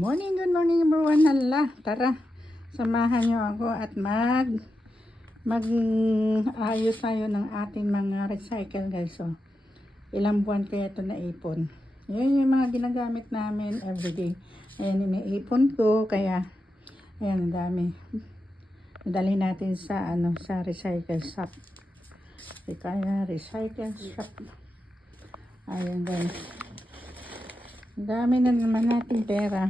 Good morning everyone. Hala, tara. Samahan nyo ako at mag-ayos tayo ng ating mga recycle guys. So, ilang buwan kaya ito naipon. Yan yung mga ginagamit namin everyday. Ayan, iniipon ko. Kaya, ayan, ang dami. Dali natin sa, sa recycle shop. Kaya, recycle shop. Ayan guys. Dami na naman natin pera.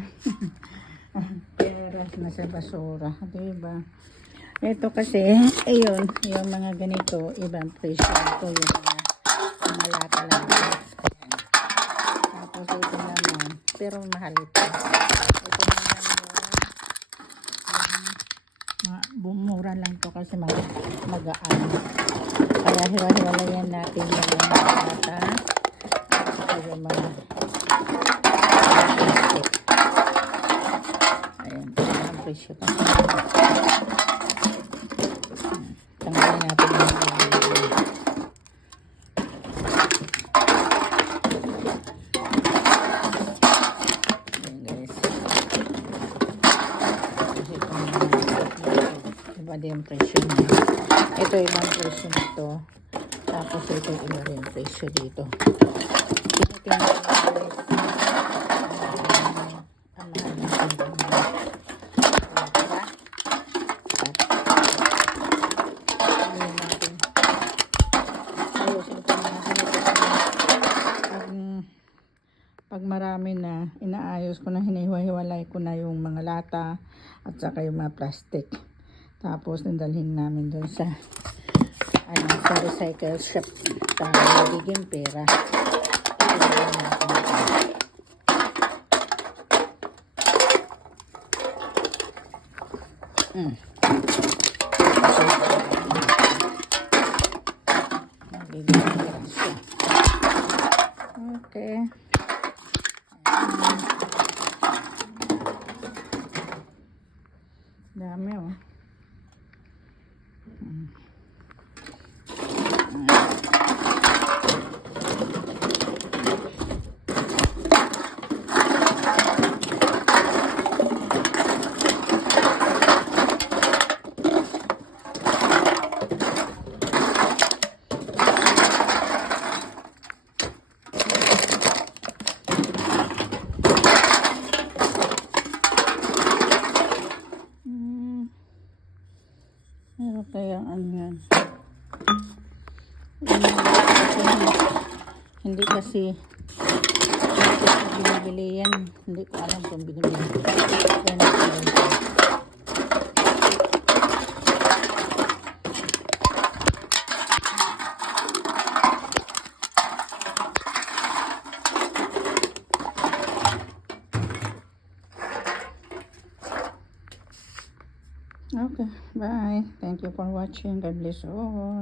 Pera nasa basura, diba? Ito kasi, ayun, yung mga ganito, ibang presyo. Ito yung mga lata lang. Tapos ito naman, pero mahal ito. Ito naman yung bumura lang to kasi magaan. Kaya hiwa-hiwalayan natin yung mga lata. At yung mga ayan, ang presyo pa. Tanggalin natin yung ayan guys. Iba din yung presyo niya. Ito ibang presyo nito. Tapos ito iba din yung presyo dito. Tinitingnan guys. Pag marami na, inaayos ko na, hinihiwalay ko na yung mga lata at saka yung mga plastic. Tapos nandalhin namin doon sa sa recycle shop para magiging pera. Okay. Dami oh. Ano kaya ano yan? Hindi kasi binibili yan. Hindi ko alam kung binibili. Okay, bye. Thank you for watching. God bless all.